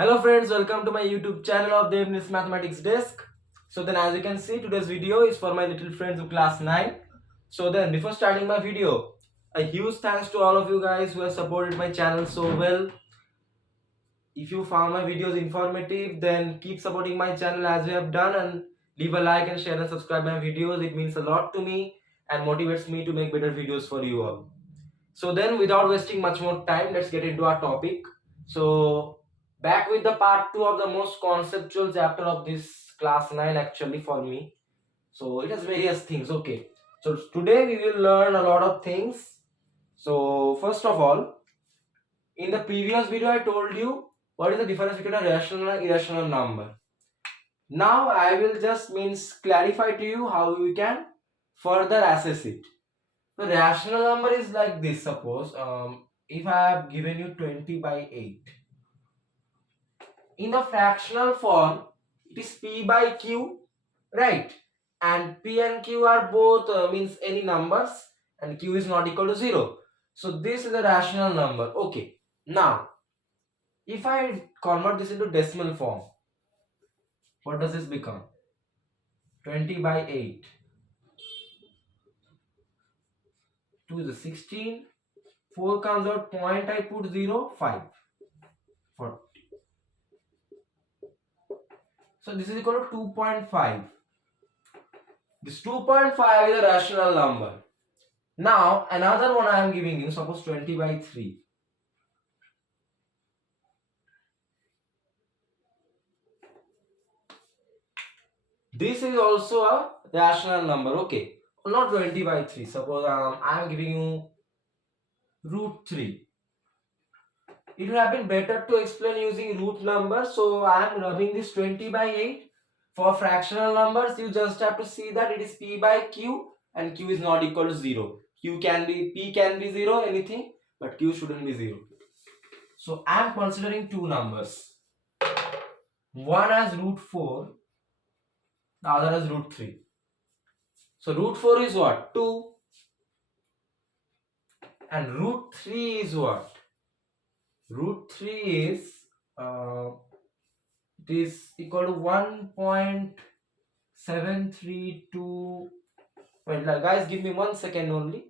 Hello friends, welcome to my YouTube channel of Debneel's Mathematics Desk. So then as you can see, today's video is for my little friends of class 9. So then before starting my video, a huge thanks to all of you guys who have supported my channel so well. If you found my videos informative, then keep supporting my channel as you have done and leave a like and share and subscribe my videos. It means a lot to me and motivates me to make better videos for you all. So then without wasting much more time, let's get into our topic. So back with the part 2 of the most conceptual chapter of this class 9 actually for me. So it has various things. Okay. So today we will learn a lot of things. So first of all, in the previous video I told you what is the difference between a rational and irrational number. Now I will just clarify to you how we can further assess it. The rational number is like this. Suppose if I have given you 20 by 8. In the fractional form, it is P by Q, right? And P and Q are both means any numbers and Q is not equal to 0. So this is a rational number. Okay. Now, if I convert this into decimal form, what does this become? 20 by 8. 2 is 16. 4 comes out, point I put 0, 5. 40. So this is equal to 2.5. This 2.5 is a rational number. Now another one I am giving you, suppose 20 by 3. This is also a rational number. Okay, not 20 by 3. Suppose I am giving you root 3. It would have been better to explain using root number. So I am rubbing this 20 by 8. For fractional numbers, you just have to see that it is P by Q and Q is not equal to 0. P can be 0, anything, but Q shouldn't be 0. So I am considering two numbers. One as root 4, the other as root 3. So root 4 is what? 2. And root 3 is what? Root 3 is it is equal to 1.732. Wait, guys, give me 1 second only.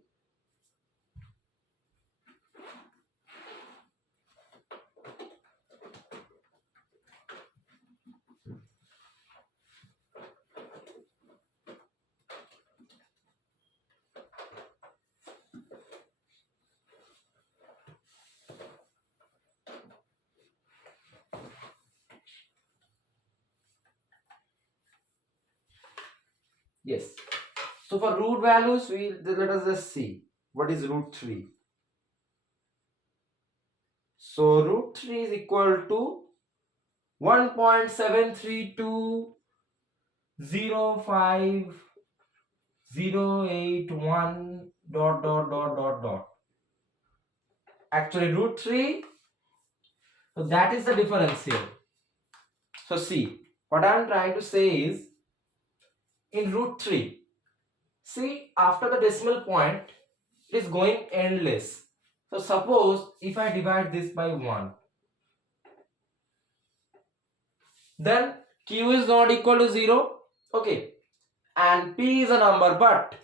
Yes. So for root values, let us just see what is root 3. So root 3 is equal to 1.73205,081 dot. Actually root 3, so that is the difference here. So see, what I am trying to say is, in root 3, see, after the decimal point, it is going endless. So suppose if I divide this by 1, then Q is not equal to 0. Okay. And P is a number, but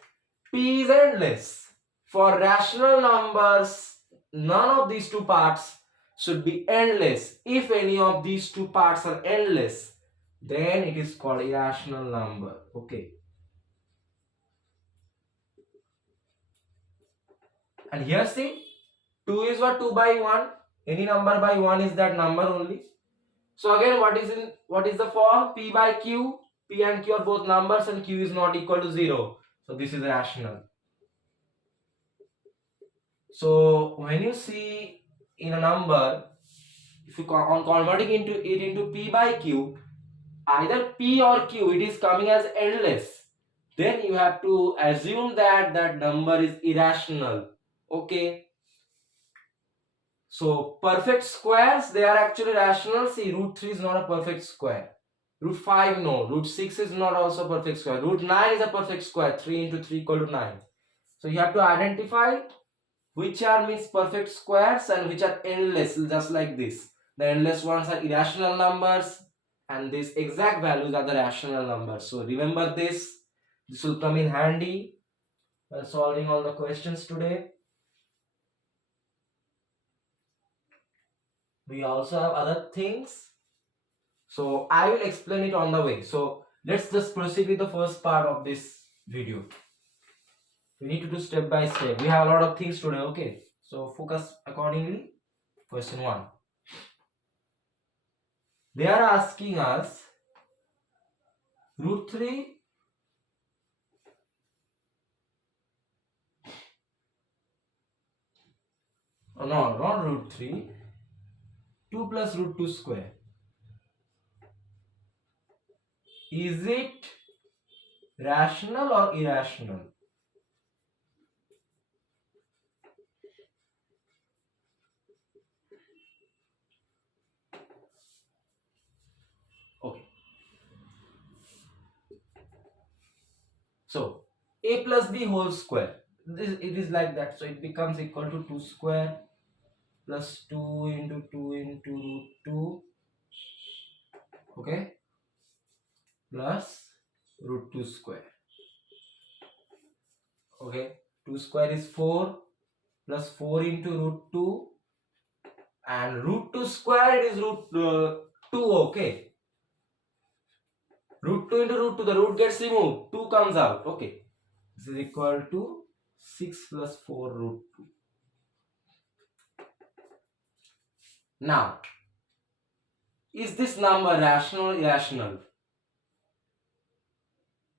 P is endless. For rational numbers, none of these two parts should be endless. If any of these two parts are endless, then it is called irrational number. Okay. And here see, 2 is what? 2 by 1. Any number by 1 is that number only. So again, what is the form? P by Q. P and Q are both numbers and Q is not equal to 0. So this is rational. So when you see in a number, if you on converting it into P by Q, either P or Q, it is coming as endless. Then you have to assume that that number is irrational. Okay. So perfect squares, they are actually rational. See, root 3 is not a perfect square. Root 5, no. Root 6 is not also perfect square. Root 9 is a perfect square. 3 into 3 equal to 9. So you have to identify which are perfect squares and which are endless, just like this. The endless ones are irrational numbers and these exact values are the rational numbers. So remember this. This will come in handy while solving all the questions today. We also have other things. So I will explain it on the way. So let's just proceed with the first part of this video. We need to do step by step. We have a lot of things today, okay? So focus accordingly. Question 1. They are asking us root 3 no, not root 3, 2 plus root 2 square. Is it rational or irrational? Okay. So a plus b whole square. It is like that. So it becomes equal to 2 square plus 2 into 2 into root 2. Okay. Plus root 2 square. Okay. 2 square is 4 plus 4 into root 2 and root 2 square it is root 2. Okay. Root 2 into root 2, the root gets removed, 2 comes out. Okay. This is equal to 6 plus 4 root 2. Now, is this number rational or irrational?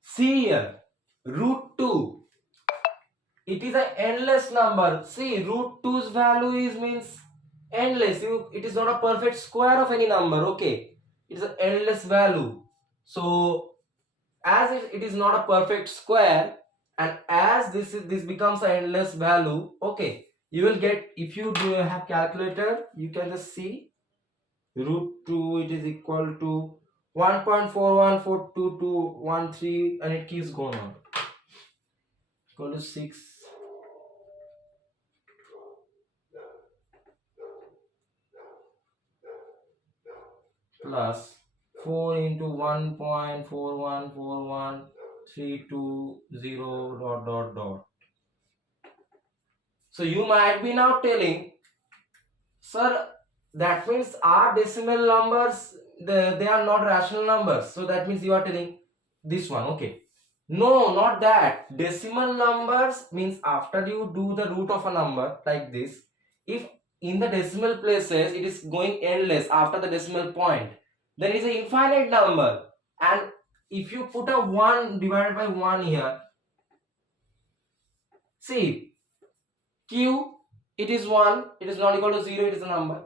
See here, root 2. It is an endless number. See, root 2's value is means endless. It is not a perfect square of any number. Okay. It is an endless value. So, as it is not a perfect square and as this becomes an endless value, okay, you will get, if you do have calculator, you can just see root 2 it is equal to 1.414213 and it keeps going on, equal to 6 plus 4 into 1.4141320 dot dot dot. So you might be now telling, sir, that means our decimal numbers, they are not rational numbers. So that means you are telling this one. Okay. No, not that. Decimal numbers means after you do the root of a number like this, if in the decimal places it is going endless after the decimal point, then it is an infinite number. And if you put a 1 divided by 1 here, see, q, it is 1, it is not equal to 0, it is a number.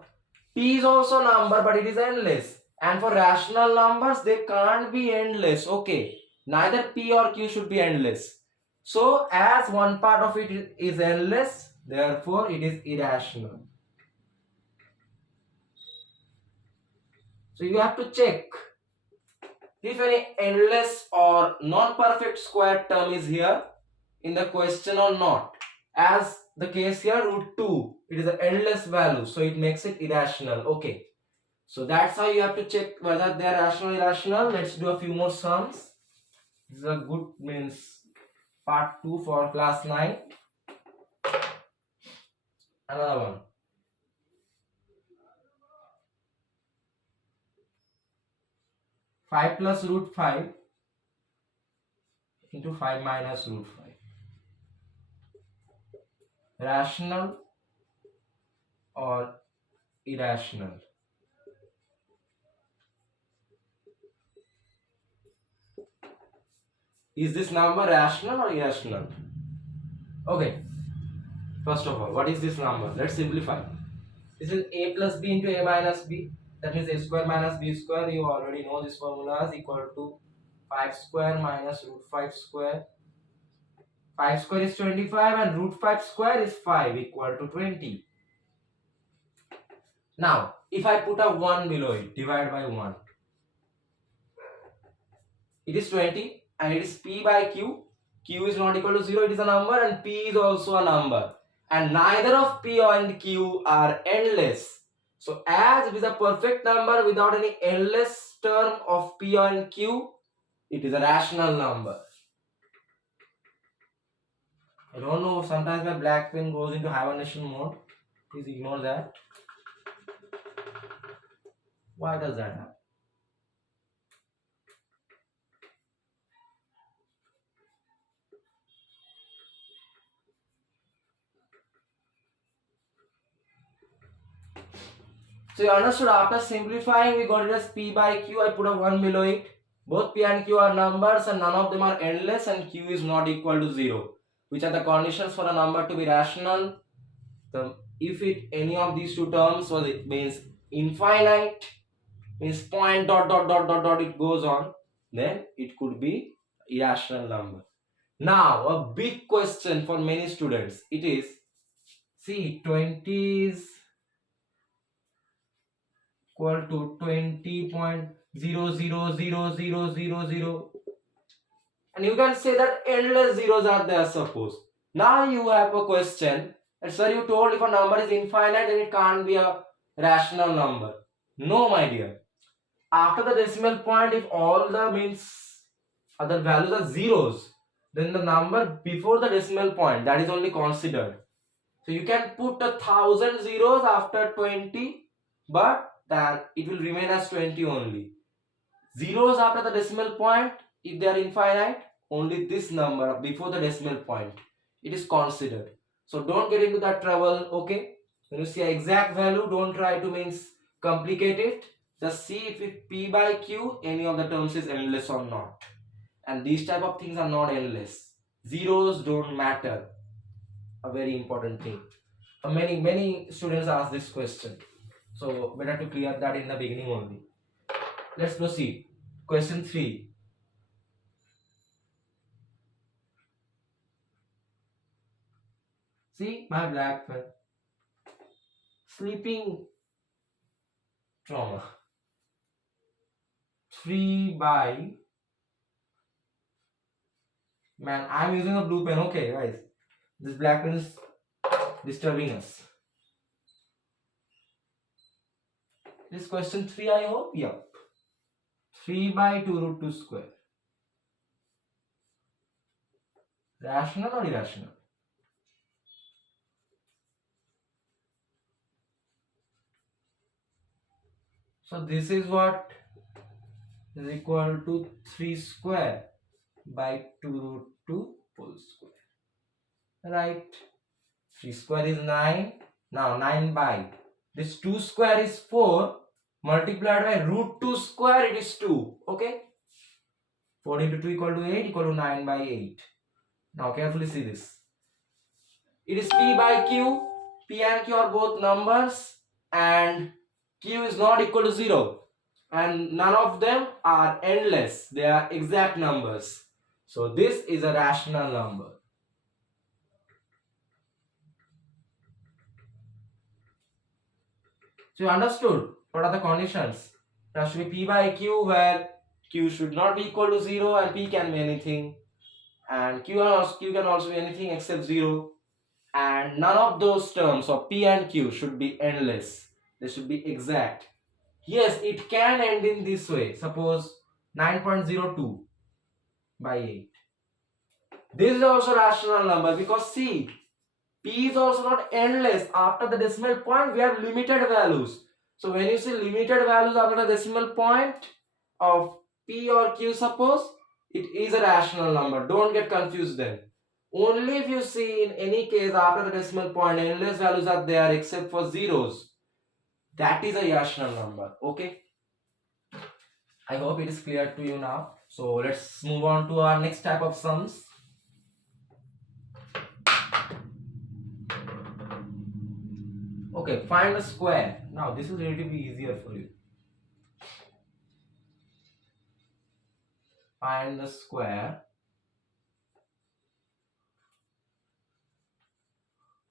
P is also a number, but it is endless. And for rational numbers, they can't be endless. Okay. Neither P or Q should be endless. So, as one part of it is endless, therefore it is irrational. So, you have to check if any endless or non-perfect square term is here in the question or not. As the case here, root 2, it is an endless value. So, it makes it irrational. Okay. So that's how you have to check whether they are rational or irrational. Let's do a few more sums. This is a good means part 2 for class 9. Another one. 5 plus root 5 into 5 minus root 5. Rational or irrational? Is this number rational or irrational? Okay. First of all, what is this number? Let's simplify. This is a plus b into a minus b. That means a square minus b square. You already know this formula is equal to 5 square minus root 5 square. 5 square is 25 and root 5 square is 5 equal to 20. Now, if I put a 1 below it, divide by 1. It is 20 and it is p by q. Q is not equal to 0, it is a number and p is also a number. And neither of p and q are endless. So as it is a perfect number without any endless term of P and Q, it is a rational number. I don't know, sometimes my black pen goes into hibernation mode. Please ignore that. Why does that happen? So you understood, after simplifying we got it as P by Q. I put a 1 below it. Both P and Q are numbers and none of them are endless, and Q is not equal to 0. Which are the conditions for a number to be rational? If any of these two terms was, it means infinite, means point dot dot dot dot dot, it goes on, then it could be irrational number. Now a big question for many students, it is, see, 20 is equal to 20.000000, and you can say that endless zeros are there, suppose. Now you have a question, and sir, you told if a number is infinite then it can't be a rational number. No, my dear. After the decimal point, if all the means other values are zeros, then the number before the decimal point, that is only considered. So you can put 1,000 zeros after 20, but then it will remain as 20 only. Zeros after the decimal point, if they are infinite, only this number before the decimal point, it is considered. So don't get into that trouble, okay? When you see an exact value, don't try to means complicate it. Just see if P by Q, any of the terms is endless or not. And these type of things are not endless. Zeros don't matter. A very important thing. Many students ask this question. So better to clear that in the beginning only. Let's proceed. Question 3. See, my black pen. Sleeping trauma. 3 by, man, I'm using a blue pen. Okay, guys. This black pen is disturbing us. This question 3, I hope. Yep. 3 by 2 root 2 square. Rational or irrational? So this is what is equal to 3 square by 2 root 2 whole square. Right? 3 square is 9. Now 9 by this 2 square is 4 multiplied by root 2 square, it is 2. Okay? 4 into 2 equal to 8 equal to 9 by 8. Now carefully see this. It is P by Q. P and Q are both numbers and Q is not equal to 0. And none of them are endless. They are exact numbers. So this is a rational number. So you understood what are the conditions? There should be P by Q where Q should not be equal to 0 and P can be anything. And Q can also be anything except 0. And none of those terms of P and Q should be endless. They should be exact. Yes, it can end in this way. Suppose 9.02 by 8. This is also rational number because see, P is also not endless. After the decimal point, we have limited values. So when you see limited values after the decimal point of P or Q, suppose, it is a rational number. Don't get confused then. Only if you see in any case after the decimal point, endless values are there except for zeros. That is a irrational number. Okay. I hope it is clear to you now. So let's move on to our next type of sums. Okay, find the square. Now this is relatively easier for you. Find the square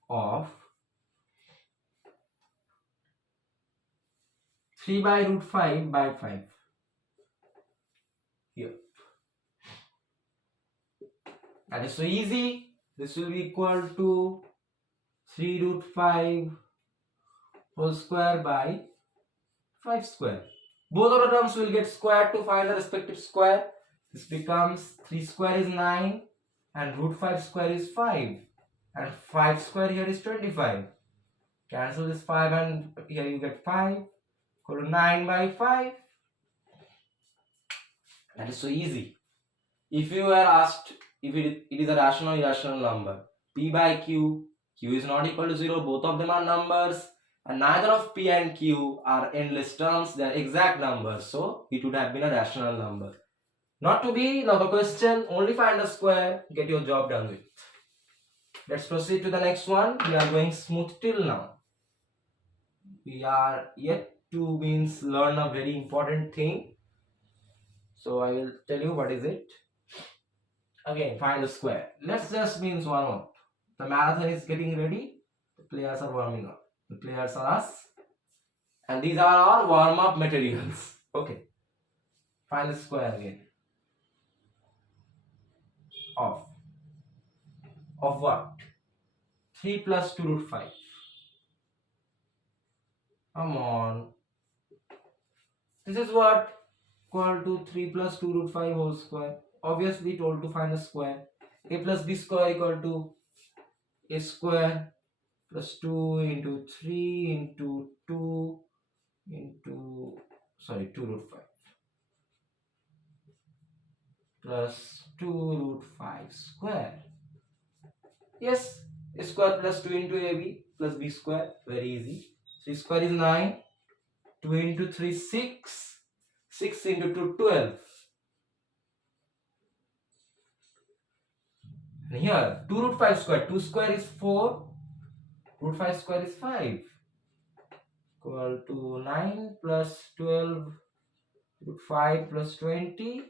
of 3 by root 5 by 5. Here. That is so easy. This will be equal to 3 root 5 whole square by 5 square. Both of the terms will get squared to find the respective square. This becomes 3 square is 9 and root 5 square is 5 and 5 square here is 25. Cancel this 5 and here you get 5 equal to 9 by 5. That is so easy. If you were asked if it is a rational or irrational number, p by q, q is not equal to 0, both of them are numbers, and neither of p and q are endless terms, they are exact numbers, so it would have been a rational number. Not to be another question, only find a square, get your job done with. Let's proceed to the next one. We are going smooth till now. We are yet to learn a very important thing. So I will tell you what is it. Again, find the square. Let's just warm up. The marathon is getting ready. The players are warming up. The players are us. And these are our warm-up materials. Okay. Find the square again. Of what? 3 plus 2 root 5. Come on. This is what? Equal to 3 plus 2 root 5 whole square. Obviously told to find the square. A plus b square equal to a square plus 2 into 3 into 2 into 2 root 5 plus 2 root 5 square. Yes, a square plus 2 into ab plus b square, very easy. 3 square is 9, 2 into 3 6, 6 into 2 12. And here 2 root 5 square, 2 square is 4, root 5 square is 5, equal to 9 plus 12 root 5 plus 20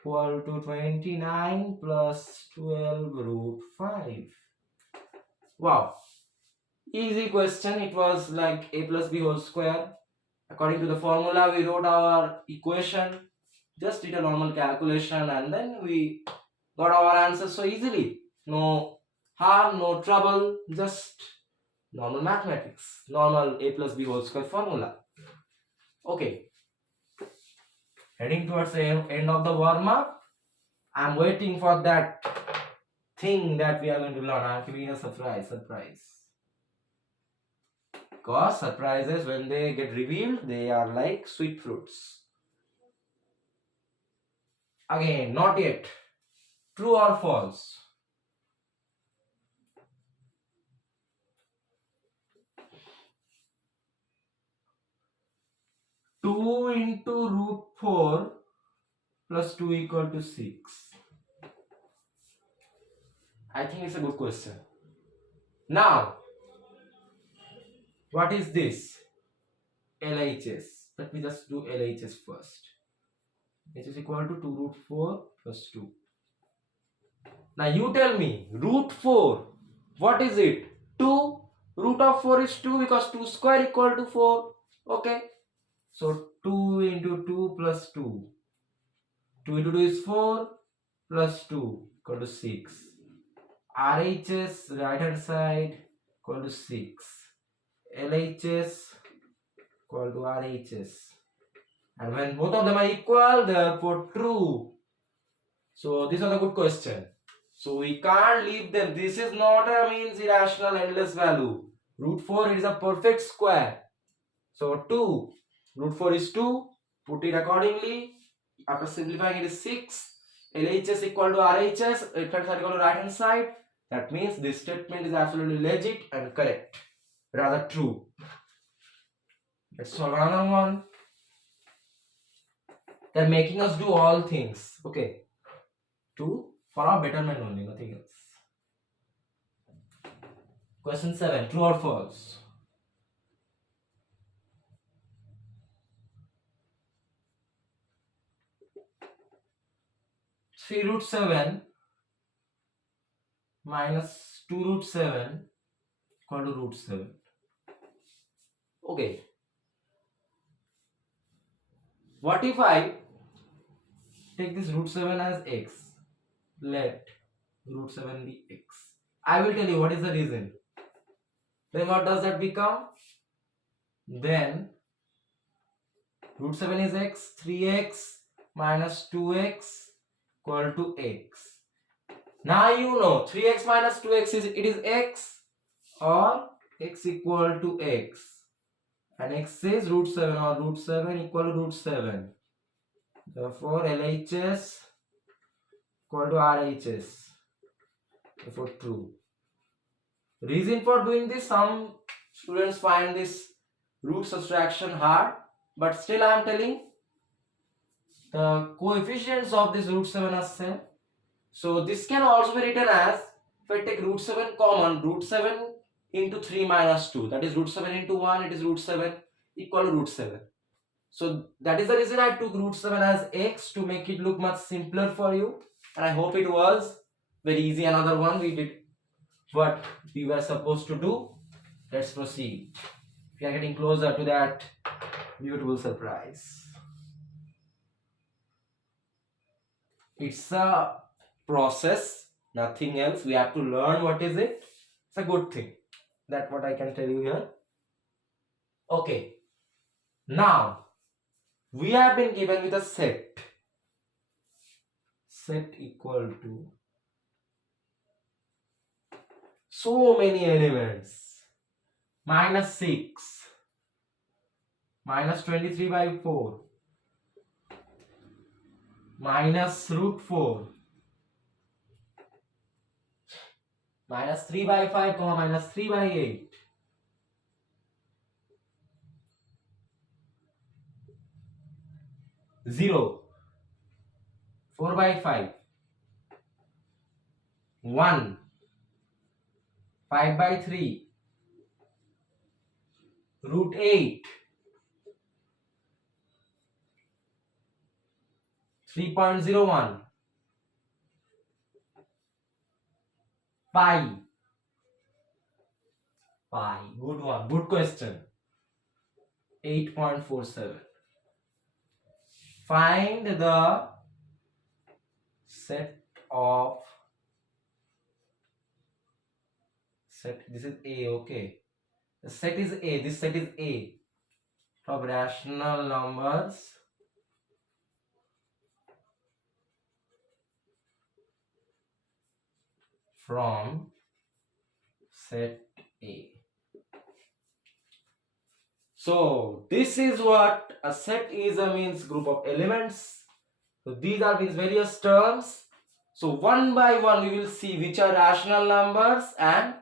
equal to 29 plus 12 root 5. Wow, easy question. It was like a plus b whole square. According to the formula, we wrote our equation, just did a normal calculation, and then we got our answer so easily. No harm, no trouble, just normal mathematics, normal a plus b whole square formula. Okay, heading towards the end of the warm-up. I'm waiting for that thing that we are going to learn. I'm giving you a surprise. Because surprises, when they get revealed, they are like sweet fruits. Again, not yet. True or false? Two into root 4 plus 2 equal to 6. I think it's a good question. Now, what is this? LHS. Let me just do LHS first. H is equal to 2 root 4 plus 2. Now you tell me, root 4, what is it? 2. Root of 4 is 2 because 2 square equal to 4. Okay. So 2 into 2 plus 2. 2 into 2 is 4 plus 2 equal to 6. RHS right hand side equal to 6. LHS equal to RHS. And when both of them are equal, therefore true. So this was a good question. So we can't leave them. This is not a irrational endless value. Root 4 is a perfect square. So 2. Root 4 is 2. Put it accordingly. After simplifying, it is 6. LHS equal to RHS. Left hand side equal to right hand side. That means this statement is absolutely legit and correct. Rather true. Let's solve another one. They're making us do all things. Okay. For our betterment only, nothing else. Question 7. True or false? Three root 7 minus 2 root 7 equal to root 7. Okay. What if I take this root 7 as x? Let root 7 be x. I will tell you what is the reason. Then what does that become? Then root 7 is x, 3x minus 2x equal to x. Now you know 3x minus 2x is x, or x equal to x, and x is root 7, or root 7 equal to root 7. Therefore LHS equal to RHS. Therefore true. Reason for doing this, some students find this root subtraction hard, but still I am telling the coefficients of this root 7 are same. So this can also be written as, if I take root 7 common, root 7 into 3 minus 2, that is root 7 into 1, it is root 7 equal to root 7. So that is the reason I took root 7 as x, to make it look much simpler for you, and I hope it was very easy. Another one, we did what we were supposed to do. Let's proceed. We are getting closer to that beautiful surprise. It's a process, nothing else. We have to learn what is it. It's a good thing. That's what I can tell you here. Okay. Now we have been given with a set. Set equal to so many elements. Minus 6, minus 23 by 4, minus root 4, minus 3 by 5, minus 3 by 8, zero, 4 by 5, 1, 5 by 3, root 8, 3.01, pi. Good one, good question. 8.47. Find the set of this is A, okay. The set is A, this set is A, of rational numbers from set A. So this is what a set is, means group of elements. So these are these various terms. So one by one we will see which are rational numbers and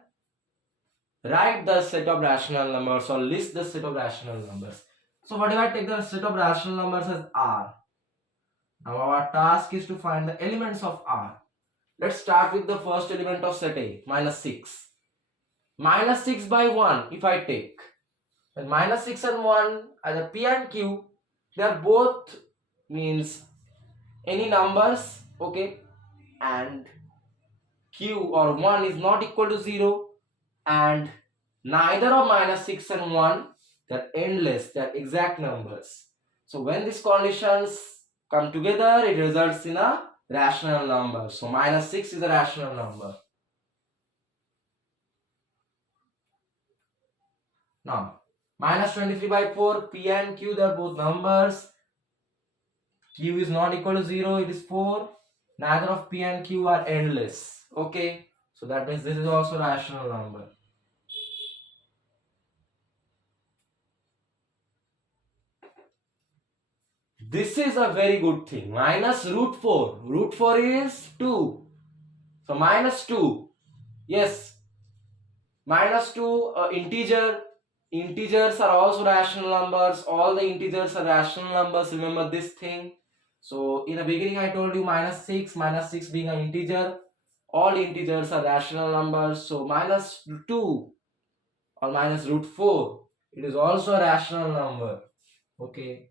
write the set of rational numbers, or list the set of rational numbers. So what if I take the set of rational numbers as R? Now our task is to find the elements of R. Let's start with the first element of set A, minus 6. Minus 6 by 1 if I take, then minus 6 and 1 either P and Q, they are both means any numbers, okay, and Q or 1 is not equal to 0, and neither of minus 6 and 1, they are endless, they are exact numbers. So when these conditions come together, it results in a rational number. So minus 6 is a rational number. Now minus 23 by 4, P and Q, they are both numbers. Q is not equal to 0, it is 4. Neither of P and Q are endless. Okay, so that means this is also a rational number. This is a very good thing. Minus root 4. Root 4 is 2. So minus 2. Yes. Minus 2, integer. Integers are also rational numbers. All the integers are rational numbers. Remember this thing. So in the beginning I told you minus 6 being an integer. All integers are rational numbers. So minus 2 or minus root 4, it is also a rational number. Okay.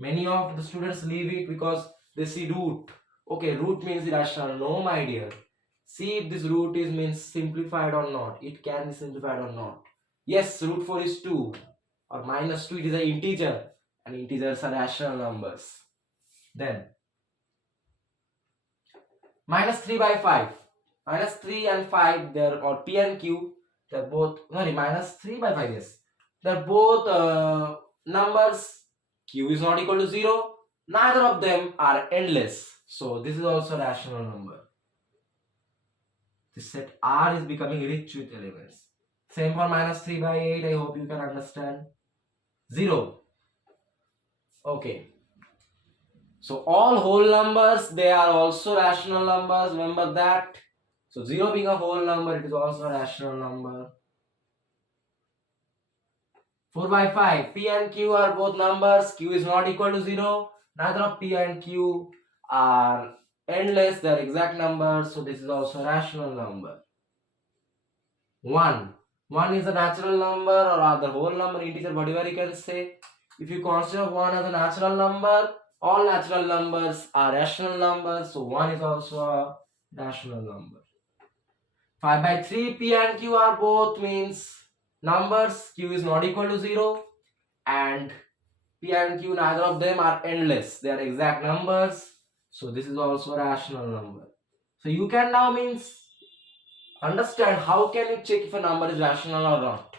Many of the students leave it because they see root. Okay, root means irrational. No, my dear. See if this root is means simplified or not. It can be simplified or not. Yes, root 4 is 2 or minus 2. It is an integer, and integers are rational numbers. Then minus 3 by 5. Minus 3 and 5, they're, or P and Q, they're both, sorry, minus 3 by 5, yes. They're both numbers. Q is not equal to 0. Neither of them are endless. So this is also a rational number. This set R is becoming rich with elements. Same for minus 3 by 8. I hope you can understand. 0. Okay. So all whole numbers, they are also rational numbers. Remember that. So 0 being a whole number, it is also a rational number. 4 by 5. P and Q are both numbers. Q is not equal to 0. Neither of P and Q are endless. They are exact numbers. So this is also a rational number. 1. 1 is a natural number or other whole number, integer, whatever you can say. If you consider 1 as a natural number, all natural numbers are rational numbers. So 1 is also a rational number. 5 by 3. P and Q are both means numbers. Q is not equal to 0. And P and Q, neither of them are endless. They are exact numbers. So this is also a rational number. So you can now means understand how can you check if a number is rational or not.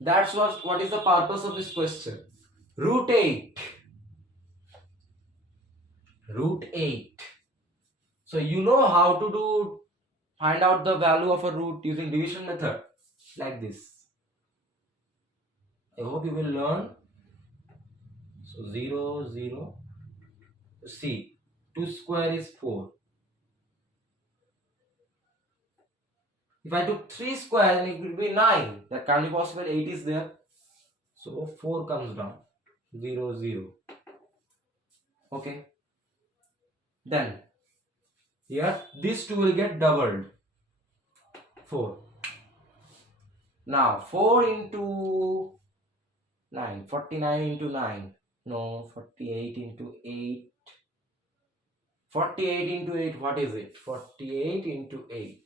That's what is the purpose of this question. Root 8. Root 8. So you know how to find out the value of a root using division method like this. I hope you will learn. So 0, 0. See, 2 square is 4. If I took 3 square, then it will be 9. That can't be possible. 8 is there. So 4 comes down. 0, 0. Okay. Then here these two will get doubled. 4. Now 4 into 9. 49 into 9. No, 48 into 8. 48 into 8. What is it? 48 into 8.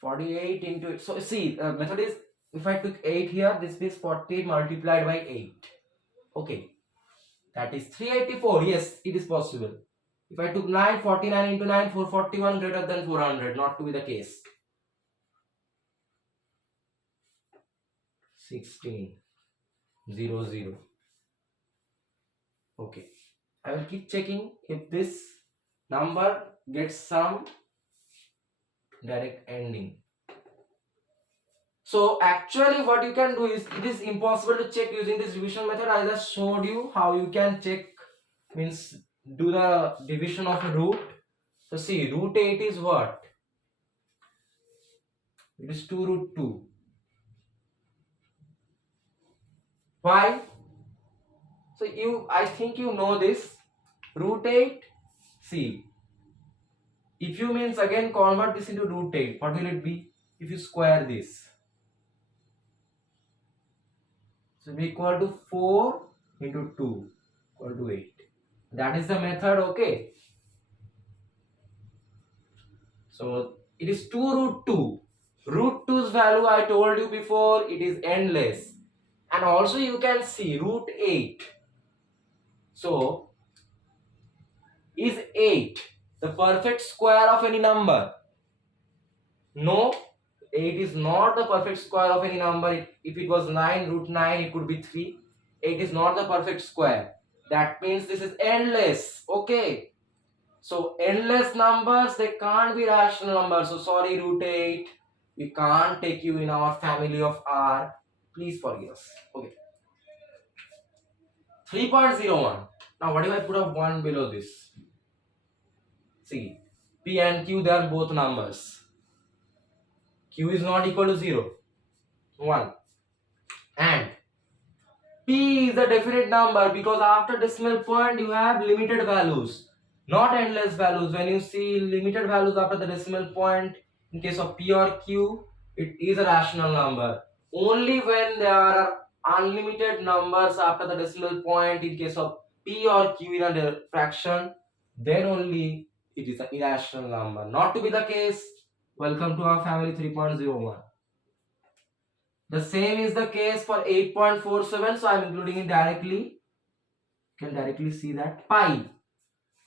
48 into 8. So see, the method is, if I took 8 here, this is 48 multiplied by 8. Okay. That is 384. Yes, it is possible. If I took 9, 49 into 9, 441 greater than 400. Not to be the case. 16. 0, 0. Okay. I will keep checking if this number gets some direct ending. So actually what you can do is, it is impossible to check using this division method. I just showed you how you can check, means do the division of a root. So see, root 8 is what? It is 2 root 2. Why? So I think you know this. Root 8, see, if you means again convert this into root 8, what will it be? If you square this, so it will be equal to 4 into 2 equal to 8. That is the method, okay? So it is 2 root 2. Root 2's value I told you before, it is endless. And also you can see root 8. So is 8 the perfect square of any number? No, 8 is not the perfect square of any number. If it was 9, root 9, it could be 3. 8 is not the perfect square. That means this is endless. Okay. So endless numbers, they can't be rational numbers. So sorry, root 8. We can't take you in our family of R. Please forgive us. Okay. 3.01. Now what if I put a 1 below this? See, P and Q, they are both numbers. Q is not equal to 0. 1. And P is a definite number because after decimal point you have limited values, not endless values. When you see limited values after the decimal point, in case of P or Q, it is a rational number. Only when there are unlimited numbers after the decimal point, in case of P or Q in a fraction, then only it is an irrational number. Not to be the case. Welcome to our family 3.01. The same is the case for 8.47, so I am including it directly. You can directly see that. Pi.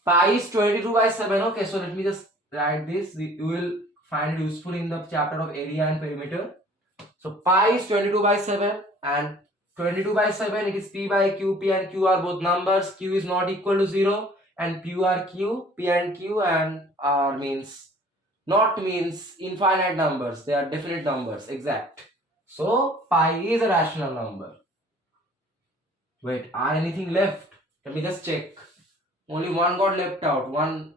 Pi is 22 by 7. Okay, so let me just write this. You will find it useful in the chapter of area and perimeter. So pi is 22 by 7 and 22 by 7 it is p by q. P and q are both numbers. Q is not equal to 0 and p are q. P and q and r means not means infinite numbers. They are definite numbers, exact. So pi is a rational number. Wait, are anything left? Let me just check. Only one got left out. One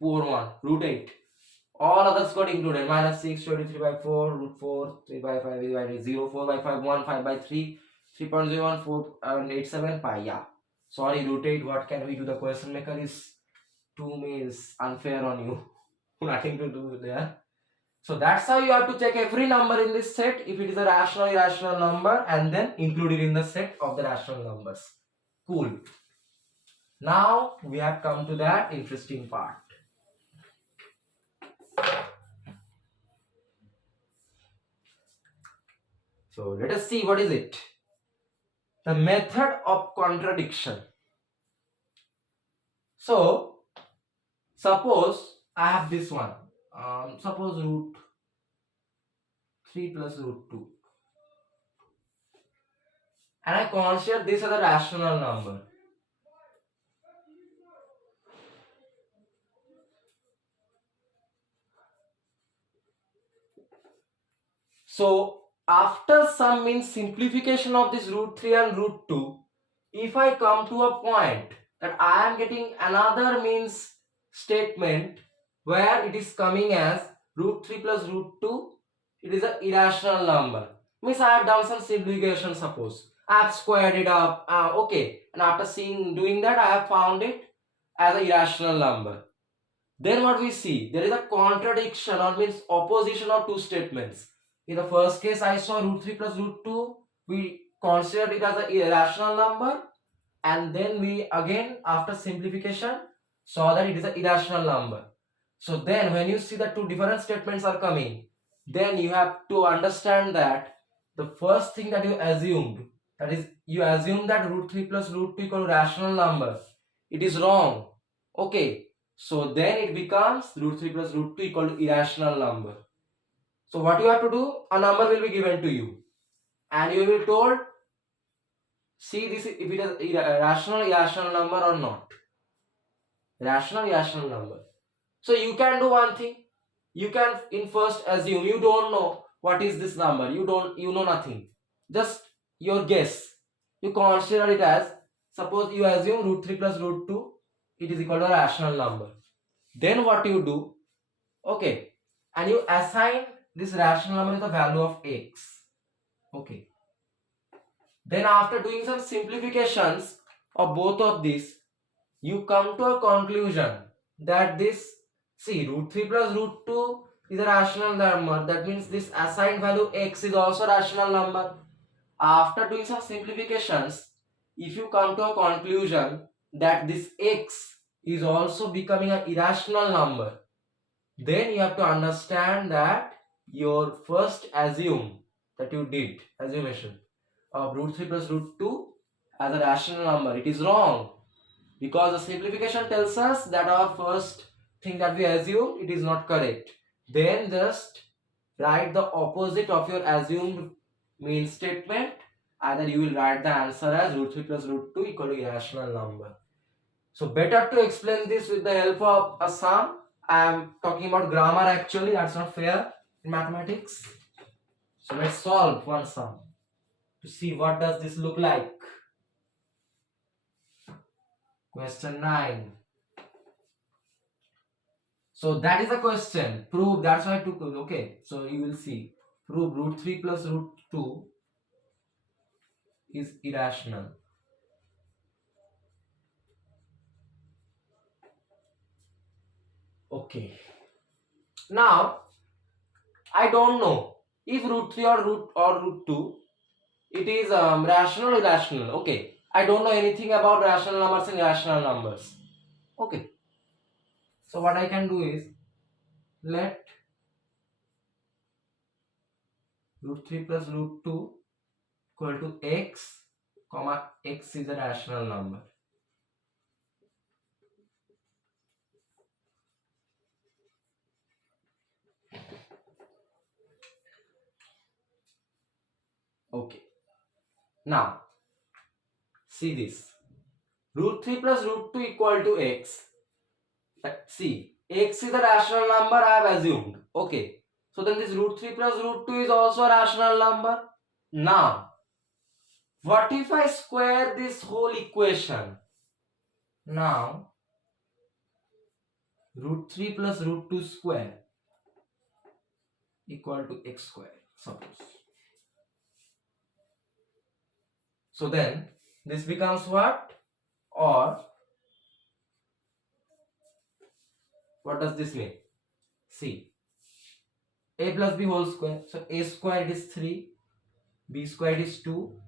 poor one. Root 8. All others got included. Minus 6, 23 by 4, root 4, 3 by 5 divided 0, 4 by 5, 1, 5 by 3, 3.01, 4 and 87 pi. Yeah. Sorry, root 8. What can we do? The question maker is 2 means unfair on you. Nothing to do there. So that's how you have to check every number in this set if it is a rational irrational number and then include it in the set of the rational numbers. Cool. Now we have come to that interesting part. So let us see what is it. The method of contradiction. So suppose I have this one. Suppose root 3 plus root 2. And I consider this as a rational number. So after some means simplification of this root 3 and root 2, if I come to a point that I am getting another means statement where it is coming as root 3 plus root 2, it is an irrational number. Means I have done some simplification, suppose. I have squared it up, okay. And after doing that, I have found it as an irrational number. Then what we see, there is a contradiction or means opposition of two statements. In the first case, I saw root 3 plus root 2. We considered it as an irrational number. And then we again, after simplification, saw that it is an irrational number. So then when you see that two different statements are coming, then you have to understand that the first thing that you assumed, that is, you assume that root 3 plus root 2 equal to rational number. It is wrong. Okay. So then it becomes root 3 plus root 2 equal to irrational number. So what you have to do, a number will be given to you and you will be told, see this if it is a rational irrational number or not. Rational irrational number. So you can do one thing. You can in first assume you don't know what is this number. You know nothing. Just your guess. You consider it as, suppose you assume root 3 plus root 2, it is equal to a rational number. Then what you do, okay, and you assign this rational number is the value of x. Okay. Then after doing some simplifications of both of these, you come to a conclusion that this, see, root 3 plus root 2 is a rational number. That means this assigned value x is also a rational number. After doing some simplifications, if you come to a conclusion that this x is also becoming an irrational number, then you have to understand that your first assume that you did, assumption of root 3 plus root 2 as a rational number, it is wrong. Because the simplification tells us that our first thing that we assume, it is not correct. Then just write the opposite of your assumed mean statement. Either you will write the answer as root 3 plus root 2 equal to irrational number. So better to explain this with the help of a sum. I am talking about grammar actually, that's not fair in mathematics. So let's solve one sum to see what does this look like. Question 9. So that is the question. Prove, that's why I took, okay. So you will see. Prove root 3 plus root 2 is irrational. Okay. Now, I don't know if root 3 or root 2, it is rational or irrational. Okay. I don't know anything about rational numbers and irrational numbers. Okay. So what I can do is, let root 3 plus root 2 equal to x, comma x is a rational number. Okay. Now, see this. Root 3 plus root 2 equal to x. See, x is a rational number I have assumed. Okay. So then this root 3 plus root 2 is also a rational number. Now, what if I square this whole equation? Now, root 3 plus root 2 square equal to x square, suppose. So then, this becomes what? Or, what does this mean? See, a plus b whole square. So a squared is 3, b squared is 2,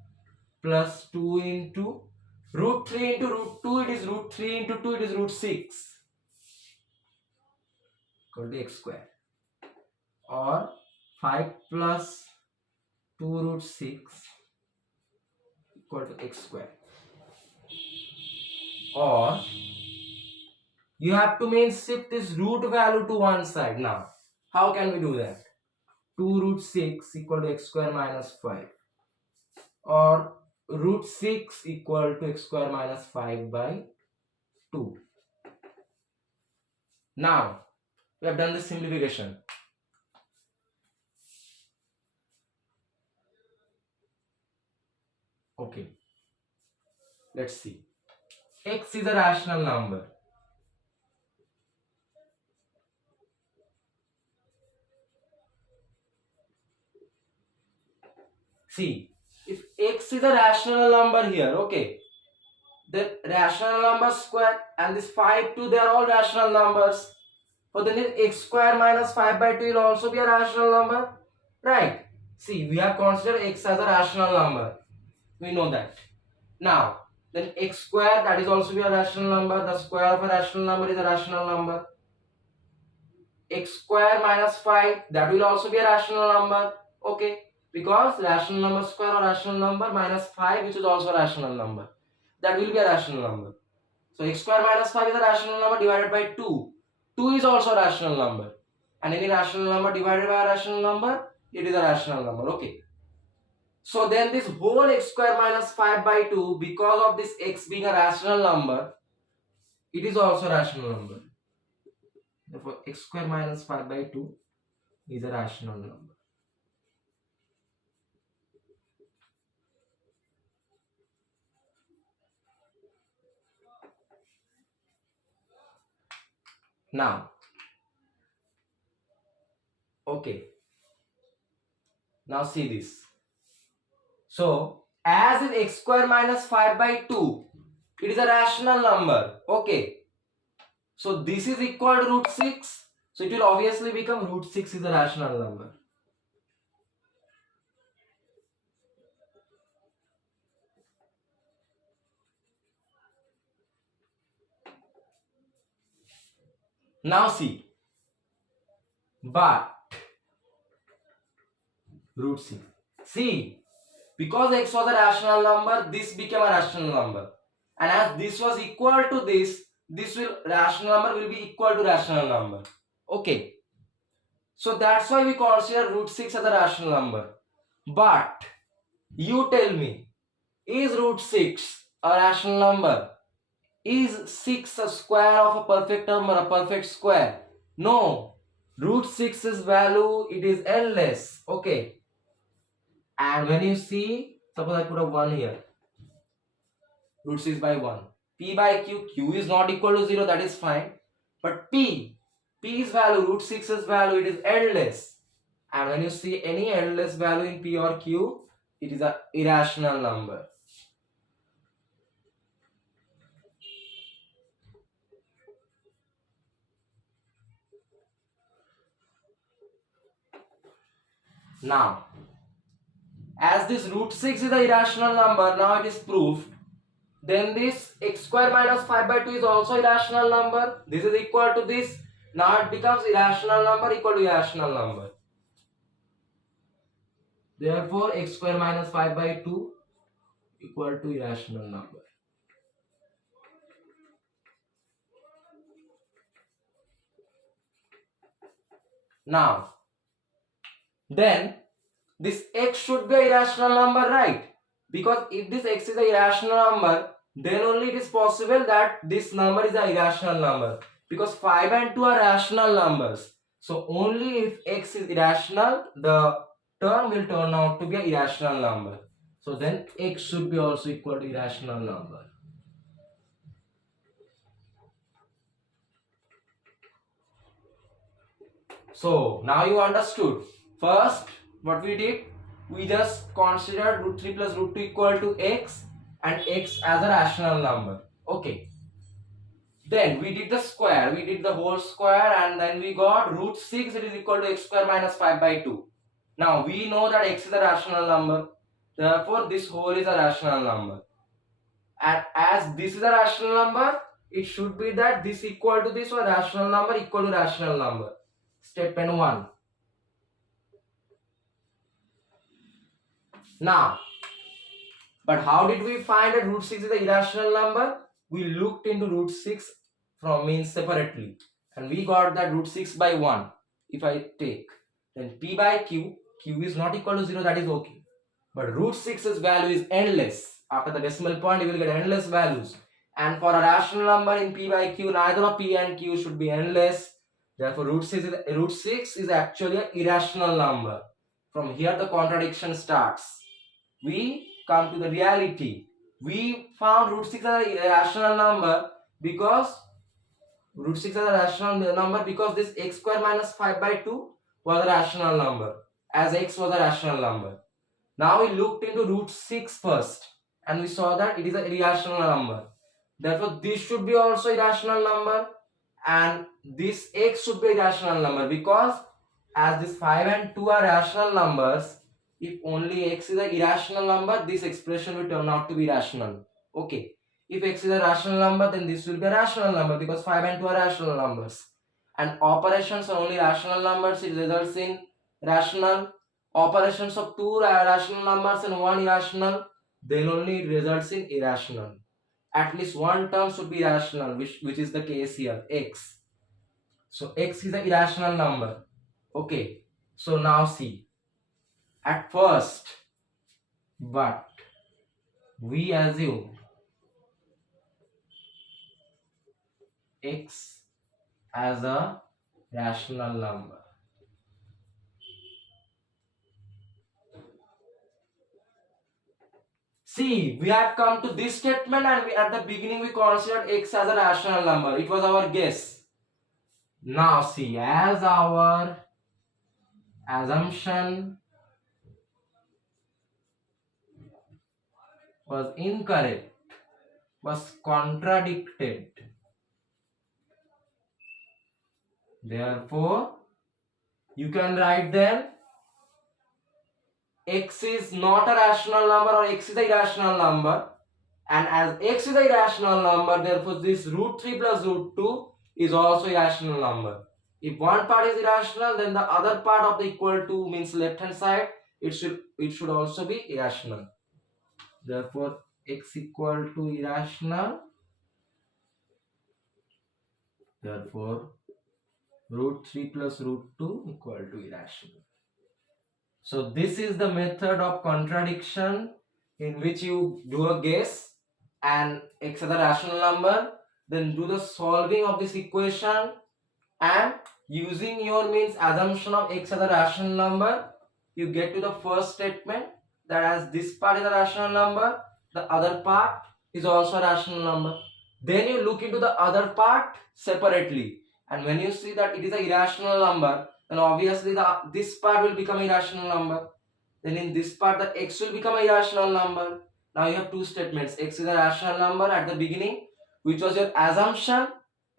plus 2 into root 3 into root 2, it is root 3 into 2, it is root 6 equal to x square. Or 5 plus 2 root 6 equal to x square. Or you have to mean shift this root value to one side. Now, how can we do that? 2 root 6 equal to x square minus 5. Or root 6 equal to x square minus 5 by 2. Now, we have done the simplification. Okay, let's see. X is a rational number. See, if x is a rational number here, okay, the rational number square and this 5, 2, they are all rational numbers. So then x square minus 5 by 2 will also be a rational number, right? See, we have considered x as a rational number. We know that. Now, then x square, that is also be a rational number. The square of a rational number is a rational number. X square minus 5, that will also be a rational number. Okay, because rational number square or rational number minus 5, which is also a rational number, that will be a rational number. So x square minus 5 is a rational number divided by 2. 2 is also a rational number. And any rational number divided by a rational number, it is a rational number. Okay. So then this whole x square minus 5 by 2, because of this x being a rational number, it is also a rational number. Therefore, x square minus 5 by 2 is a rational number. Now, okay. Now see this. So, as in x square minus 5 by 2, it is a rational number. Okay. So, this is equal to root 6. So, it will obviously become root 6 is a rational number. Now see. But root 6. See, because x was a rational number, this became a rational number. And as this was equal to this rational number will be equal to rational number. Okay. So that's why we consider root 6 as a rational number. But you tell me, is root 6 a rational number? Is 6 a square of a perfect number, a perfect square? No. Root 6's value, it is endless. Okay. And when you see, suppose I put a 1 here. Root 6 by 1. P by Q. Q is not equal to 0. That is fine. But P's value, root 6's value, it is endless. And when you see any endless value in P or Q, it is an irrational number. Now, as this root 6 is an irrational number, now it is proved. Then this x square minus 5 by 2 is also irrational number. This is equal to this. Now it becomes irrational number equal to irrational number. Therefore, x square minus 5 by 2 equal to irrational number. Now, then this x should be an irrational number, right? Because if this x is an irrational number, then only it is possible that this number is an irrational number. Because 5 and 2 are rational numbers. So only if x is irrational, the term will turn out to be an irrational number. So then x should be also equal to irrational number. So now you understood. First, what we did, we just considered root 3 plus root 2 equal to x and x as a rational number. Okay. Then we did the square, we did the whole square, and then we got root 6, it is equal to x square minus 5 by 2. Now we know that x is a rational number. Therefore, this whole is a rational number. And as this is a rational number, it should be that this equal to this or rational number equal to rational number. Statement 1. Now, but how did we find that root 6 is an irrational number? We looked into root 6 from means separately, and we got that root 6 by 1. If I take, then p by q is not equal to 0, that is okay. But root 6's value is endless. After the decimal point, you will get endless values. And for a rational number in p by q, neither of p and q should be endless. Therefore, root 6 is actually an irrational number. From here, the contradiction starts. We come to the reality. We found root 6 as a rational number because this x square minus 5 by 2 was a rational number, as x was a rational number. Now we looked into root 6 first and we saw that it is a irrational number. Therefore, this should be also a rational number and this x should be a rational number, because as this 5 and 2 are rational numbers, if only x is an irrational number, this expression will turn out to be rational. Okay. If x is a rational number, then this will be a rational number, because 5 and 2 are rational numbers. And operations are only rational numbers, it results in rational. Operations of two rational numbers and one irrational, then only it results in irrational. At least one term should be rational, which is the case here, x. So x is an irrational number. Okay. So now see. At first, but we assume x as a rational number. See, we have come to this statement and at the beginning we considered x as a rational number. It was our guess. Now see, as our assumption was incorrect, was contradicted, therefore you can write then x is not a rational number or x is a irrational number, and as x is a irrational number, therefore this root 3 plus root 2 is also a rational number. If one part is irrational, then the other part of the equal to means left hand side, it should also be irrational. Therefore x equal to irrational, therefore root 3 plus root 2 equal to irrational. So this is the method of contradiction, in which you do a guess and x is a rational number, then do the solving of this equation, and using your means assumption of x as a rational number, you get to the first statement, that as this part is a rational number, the other part is also a rational number. Then you look into the other part separately, and when you see that it is a irrational number, then obviously this part will become a irrational number. Then in this part the x will become a irrational number. Now you have two statements. X is a rational number at the beginning, which was your assumption,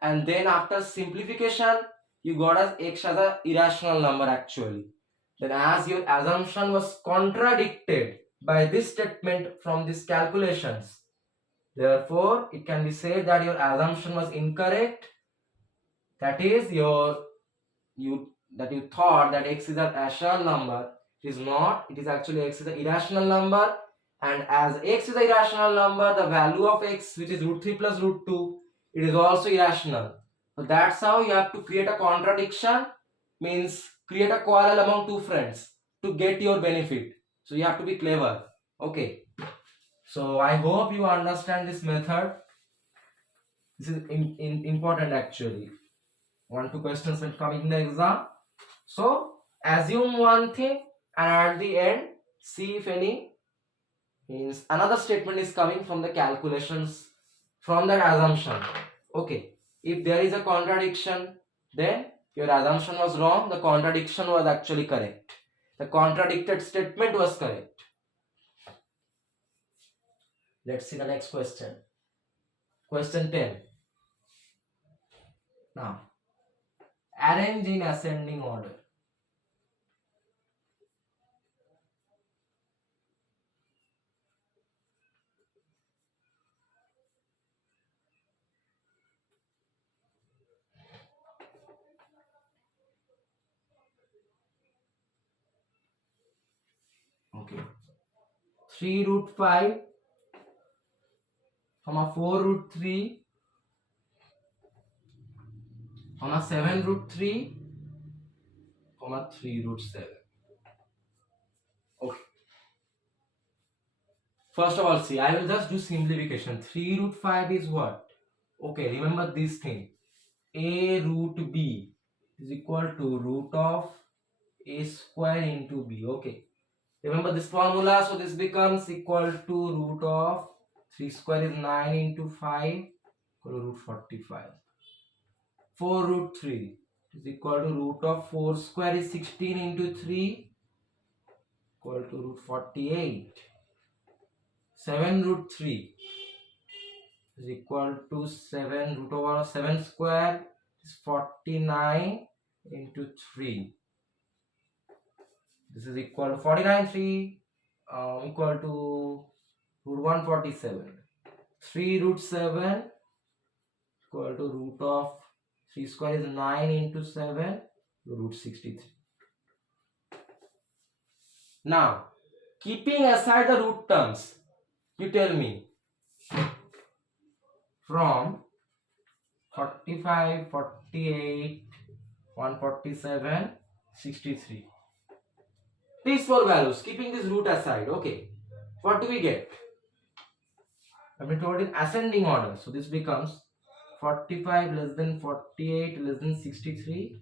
and then after simplification you got as x as a irrational number actually. Then as your assumption was contradicted by this statement from these calculations, therefore it can be said that your assumption was incorrect. That is you thought that x is a rational number. It is not. It is actually x is an irrational number, and as x is an irrational number, the value of x, which is root 3 plus root 2, it is also irrational. So that's how you have to create a contradiction, means create a quarrel among two friends. to get your benefit. So you have to be clever. Okay. So I hope you understand this method. This is important actually. 1 2 questions when coming in the exam. So assume one thing and at the end see if any means another statement is coming from the calculations from that assumption. Okay. If there is a contradiction, then your assumption was wrong. The contradiction was actually correct. The contradicted statement was correct. Let's see the next question. Question 10. Now, arrange in ascending order. Okay. 3 root 5, 4 root 3, 7 root 3, 3 root 7. Okay. First of all, see, I will just do simplification. 3 root 5 is what? Okay, remember this thing. A root B is equal to root of A square into B. Okay. Remember this formula, so this becomes equal to root of 3 square is 9 into 5 equal to root 45. 4 root 3 is equal to root of 4 square is 16 into 3 equal to root 48. 7 root 3 is equal to 7 root over 7 square is 49 into 3. This is equal to 49 3 equal to root 147. 3 root 7 equal to root of 3 square is 9 into 7 root 63. Now, keeping aside the root terms, you tell me from 45, 48, 147, 63. These 4 values, keeping this root aside, okay. What do we get? I've been told in ascending order. So this becomes 45 less than 48 less than 63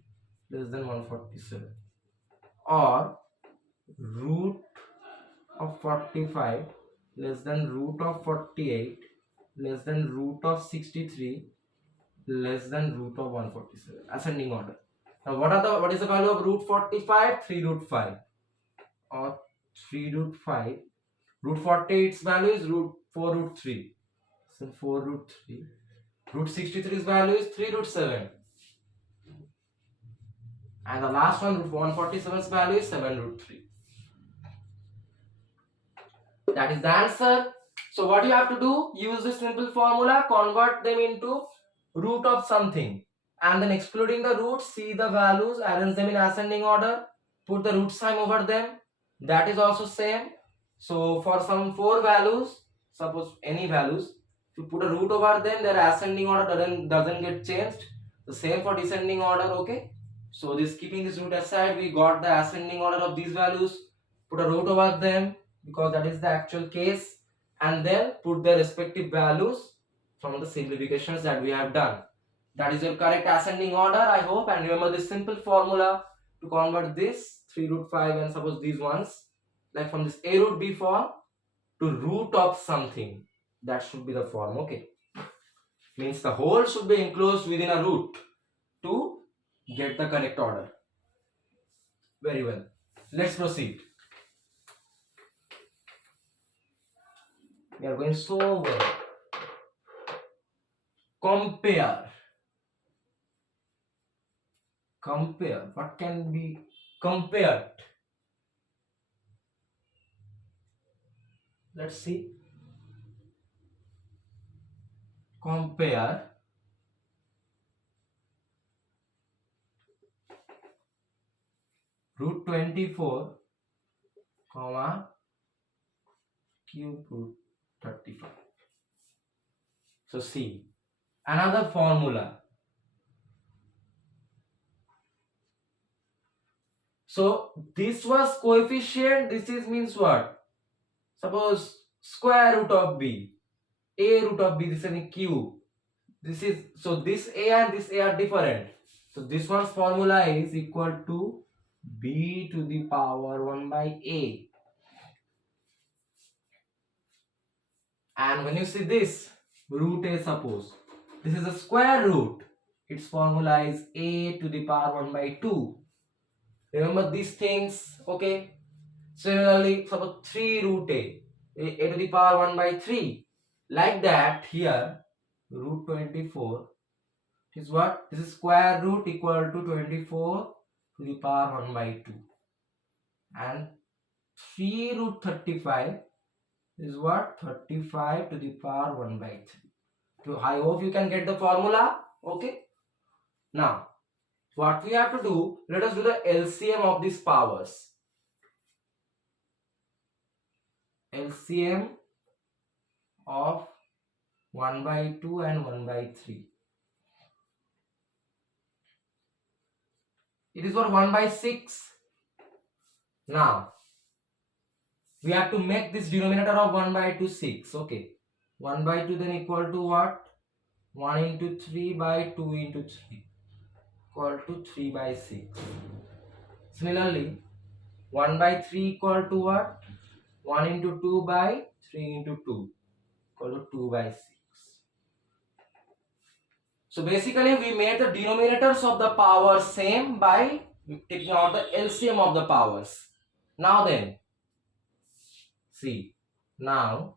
less than 147. Or root of 45 less than root of 48 less than root of 63 less than root of 147. Ascending order. Now what is the value of root 45? 3 root 5 or 3 root 5. Root 48's value is root 4 root 3. So 4 root 3. Root 63's value is 3 root 7. And the last one, root 147's value is 7 root 3. That is the answer. So what you have to do, use this simple formula, convert them into root of something. And then excluding the roots, see the values, arrange them in ascending order, put the root sign over them. That is also same. So for some 4 values, suppose any values, if you put a root over them, their ascending order doesn't get changed. The same for descending order, okay? So this keeping this root aside, we got the ascending order of these values, put a root over them because that is the actual case, and then put their respective values from the simplifications that we have done. That is your correct ascending order, I hope. And remember this simple formula to convert this 3 root 5 and suppose these ones, like from this A root B form to root of something. That should be the form, okay? Means the whole should be enclosed within a root to get the correct order. Very well. Let's proceed. We are going so well. Compare. Compare. What can be compared? Let's see. Compare root 24 comma cube root 35. So see another formula. So this was coefficient, this is means what? Suppose square root of b, a root of b, this is a cube. This is, so this a and this a are different. So this one's formula is equal to b to the power 1 by a. And when you see this root a, suppose this is a square root, its formula is a to the power 1 by 2. Remember these things, okay? Similarly, suppose 3 root a to the power 1 by 3. Like that, here root 24 is what? This is square root equal to 24 to the power 1 by 2. And 3 root 35 is what? 35 to the power 1 by 3. So I hope you can get the formula, okay? Now, what we have to do, let us do the LCM of these powers. LCM of 1 by 2 and 1 by 3. It is what? 1 by 6. Now, we have to make this denominator of 1 by 2 6. Okay. 1 by 2 then equal to what? 1 into 3 by 2 into 3 equal to 3 by 6. Similarly, 1 by 3 equal to what? 1 into 2 by 3 into 2 equal to 2 by 6. So basically we made the denominators of the powers same by taking out the LCM of the powers. Now then, see, now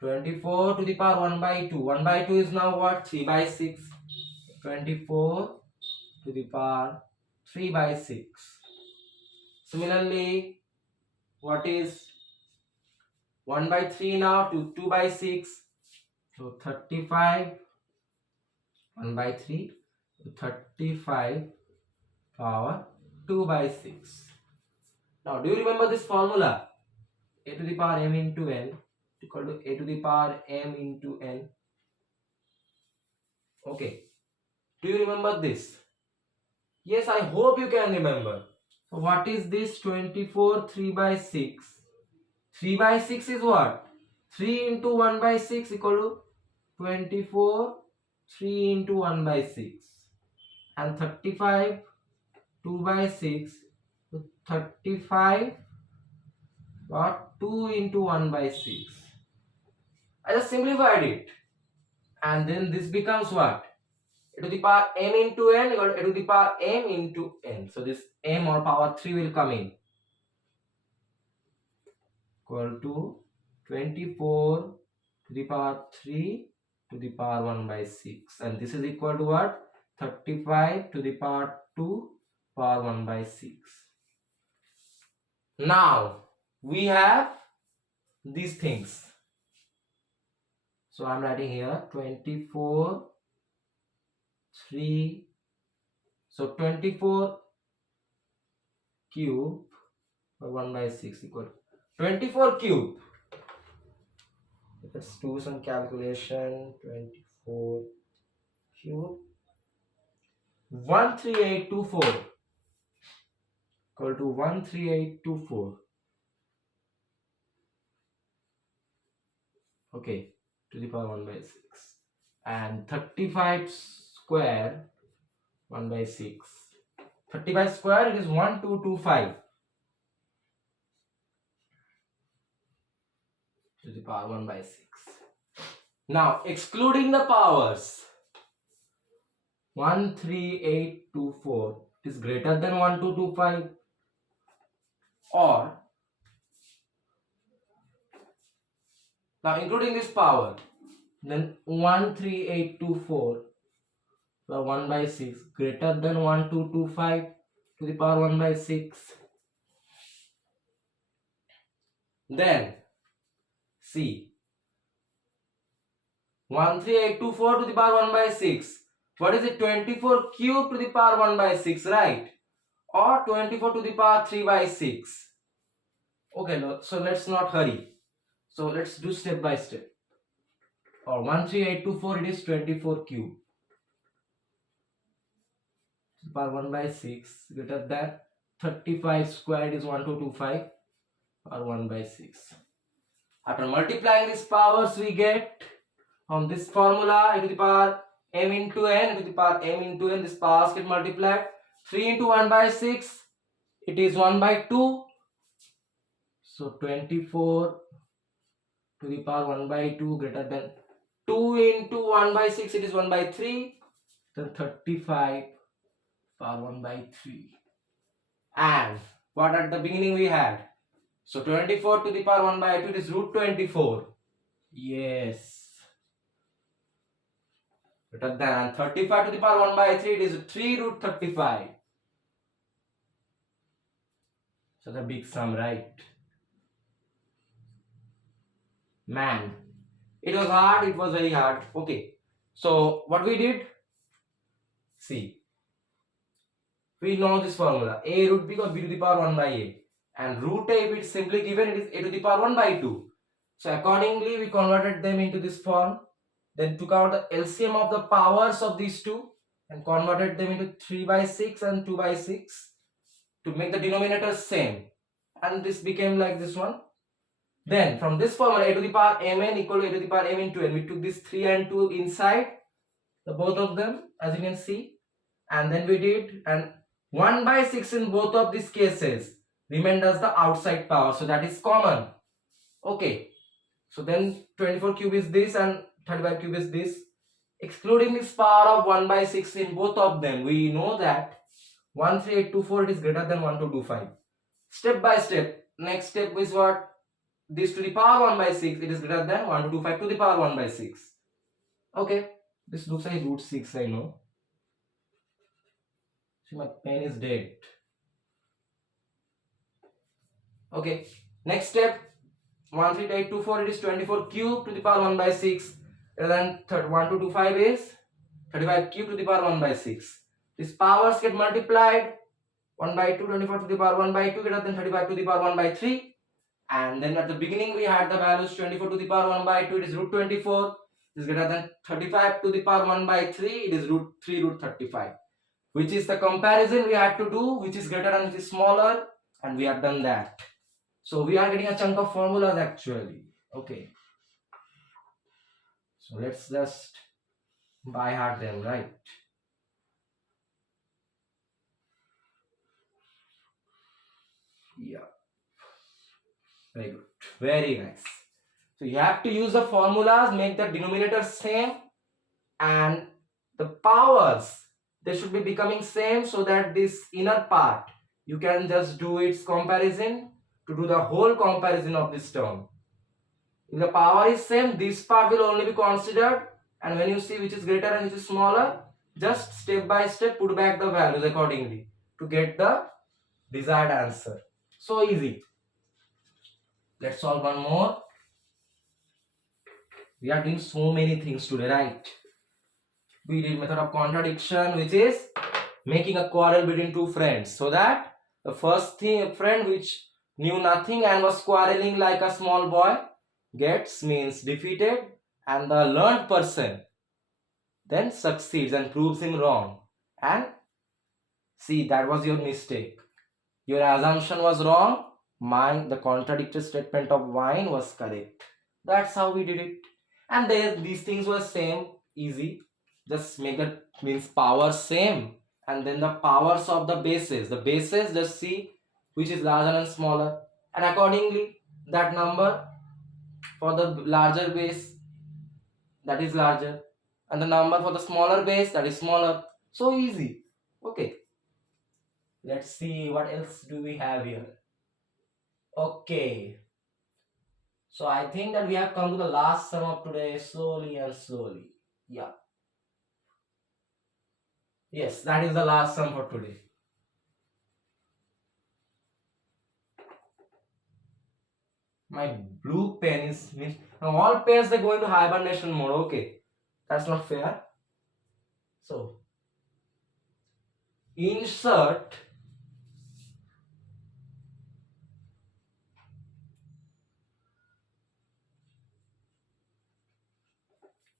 24 to the power 1 by 2. 1 by 2 is now what? 3 by 6. 24 to the power 3 by 6. Similarly, what is 1 by 3 now to 2 by 6? So 35, 1 by 3, 35 power 2 by 6. Now, do you remember this formula? A to the power m into n equal to a to the power m into n. Okay. Do you remember this? Yes, I hope you can remember. So what is this? 24 3 by 6. 3 by 6 is what? 3 into 1 by 6 equal to 24 3 into 1 by 6. And 35 2 by 6. So 35 what? 2 into 1 by 6. I just simplified it. And then this becomes what? A to the power m into n equal to a to the power m into n. So this m or power 3 will come in. Equal to 24 to the power 3 to the power 1 by 6. And this is equal to what? 35 to the power 2 power 1 by 6. Now we have these things. So I'm writing here 24 3. So 24 cube by 1 by 6 equal 24 cube. Let's do some calculation. 24 cube 13824 equal to 13824. Okay, to the power 1 by 6. And 35 square 1 by 6. 35 square, it is 1225 to the power 1 by 6. Now excluding the powers, 13824 is greater than 1225, or now including this power, then 13824 plus 1 by 6 greater than 1225 to the power 1 by 6. Then see, 13824 to the power 1 by 6. What is it? 24 cube to the power 1 by 6, right? Or 24 to the power 3 by 6. Okay, so let's not hurry. So let's do step by step. Or 13824, it is 24 cube. to the power 1 by 6 greater than 35 squared is 1225 or 1 by 6. After multiplying these powers, we get from this formula e to the power m into n, e to the power m into n, this powers get multiplied. 3 into 1 by 6, it is 1 by 2. So 24 to the power 1 by 2 greater than 2 into 1 by 6, it is 1 by 3. Then 35 power 1 by 3. And what at the beginning we had? So 24 to the power 1 by 2, it is root 24. Yes. Greater than 35 to the power 1 by 3, it is 3 root 35. So the big sum, right? Man, it was hard, it was very hard. Okay. So what we did? See, we know this formula. A root b or b to the power 1 by a. And root a, if it's simply given, it is a to the power 1 by 2. So accordingly, we converted them into this form. Then took out the LCM of the powers of these two and converted them into 3 by 6 and 2 by 6 to make the denominators same. And this became like this one. Then from this formula, a to the power mn equal to a to the power m into n. We took this 3 and 2 inside the both of them, as you can see. And then we did, and 1 by 6 in both of these cases remained as the outside power. So that is common. Okay. So then 24 cube is this and 35 cube is this. Excluding this power of 1 by 6 in both of them, we know that 13824 it is greater than 1225. Step by step. Next step is what? This to the power 1 by 6, it is greater than 1225 to the power 1 by 6. Okay. This looks like root 6, I know. See, my pen is dead. Okay. Next step. 13824, it is 24 cube to the power 1 by 6. And then 1225 is 35 cube to the power 1 by 6. These powers get multiplied. 1 by 2, 24 to the power 1 by 2 greater than 35 to the power 1 by 3. And then at the beginning we had the values 24 to the power 1 by 2, it is root 24. It is greater than 35 to the power 1 by 3, it is root 3 root 35. Which is the comparison we had to do, which is greater and which is smaller, and we have done that. So we are getting a chunk of formulas actually. Okay. So let's just by heart them, right? Yeah. Very good. Very nice. So you have to use the formulas, make the denominators same, and the powers, they should be becoming same, so that this inner part, you can just do its comparison to do the whole comparison of this term. If the power is same, this part will only be considered, and when you see which is greater and which is smaller, just step by step put back the values accordingly to get the desired answer. So easy. Let's solve one more. We are doing so many things today, right? We did method of contradiction, which is making a quarrel between two friends, so that the first friend which knew nothing and was quarreling like a small boy means defeated, and the learned person then succeeds and proves him wrong. And see, that was your mistake. Your assumption was wrong. Mine, the contradictory statement of mine was correct. That's how we did it. And these things were same, easy. Just make it means power same, and then the powers of the bases. The bases, just see which is larger and smaller, and accordingly that number for the larger base, that is larger, and the number for the smaller base, that is smaller. So easy. Okay, let's see what else do we have here. Okay, so I think that we have come to the last sum of today, slowly and slowly. Yeah, yes, that is the last sum for today. My blue pen is now all pens, they go into hibernation mode. Okay, that's not fair. So insert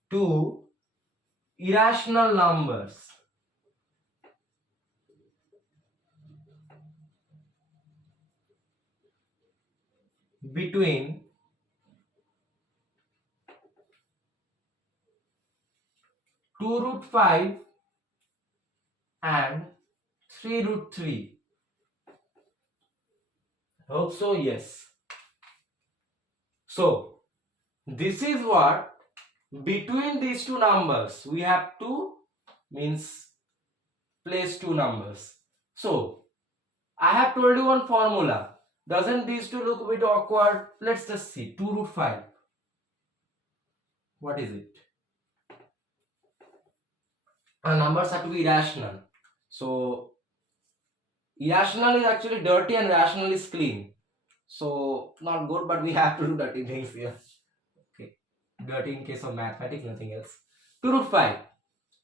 two irrational numbers between 2 root 5 and 3 root 3. Hope so, yes. So this is what between these two numbers we have to means place two numbers. So I have told you one formula. Doesn't these two look a bit awkward? Let's just see. 2 root 5. What is it? And numbers have to be irrational. So irrational is actually dirty and rational is clean. So not good, but we have to do dirty things here. Okay. Dirty in case of mathematics, nothing else. 2 root 5.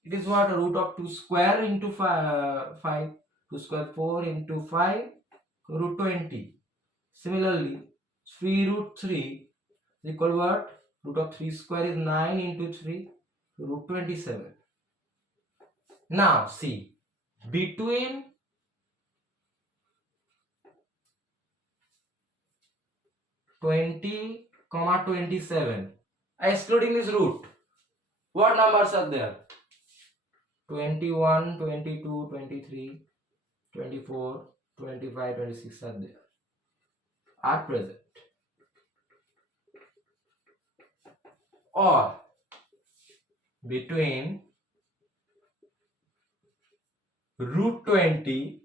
It is what? A root of 2 square into 5. 2 square 4 into 5 root 20. Similarly, 3 root 3 is equal to what? Root of 3 square is 9 into 3 root 27. Now see, between 20, 27, excluding this root, what numbers are there? 21, 22, 23, 24, 25, 26 are there, are present. Or between root 20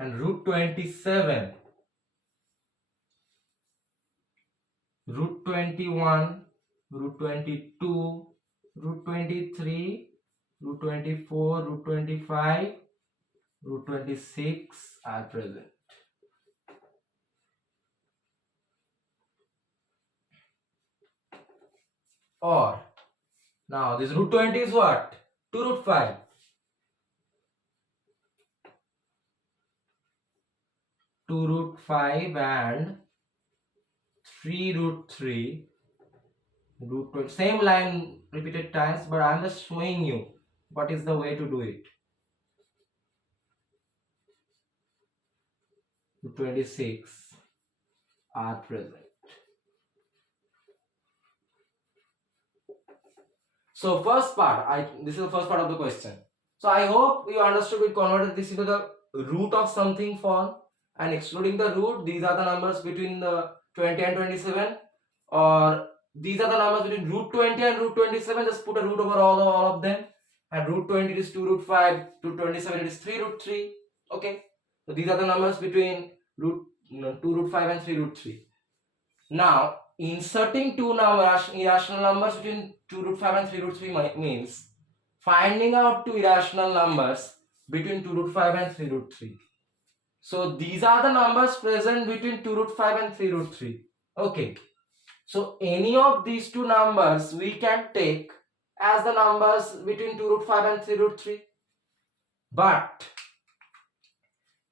and root 27, root 21, root 22, root 23, root 24, root 25, root 26 are present. Or now this root 20 is what? 2 root 5. 2 root 5 and 3 root 3 root 20. Same line repeated times, but I am just showing you what is the way to do it. Root 26 are present. So first part, this is the first part of the question. So I hope you understood, we converted this into the root of something form, and excluding the root, these are the numbers between the 20 and 27, or these are the numbers between root 20 and root 27, just put a root over all of them, and root 20 is 2 root 5, root 27 is 3 root 3, okay. So these are the numbers between 2 root 5 and 3 root 3. Now inserting two irrational numbers between 2 root 5 and 3 root 3 means finding out two irrational numbers between 2 root 5 and 3 root 3. So these are the numbers present between 2 root 5 and 3 root 3. Okay. So any of these two numbers we can take as the numbers between 2 root 5 and 3 root 3. But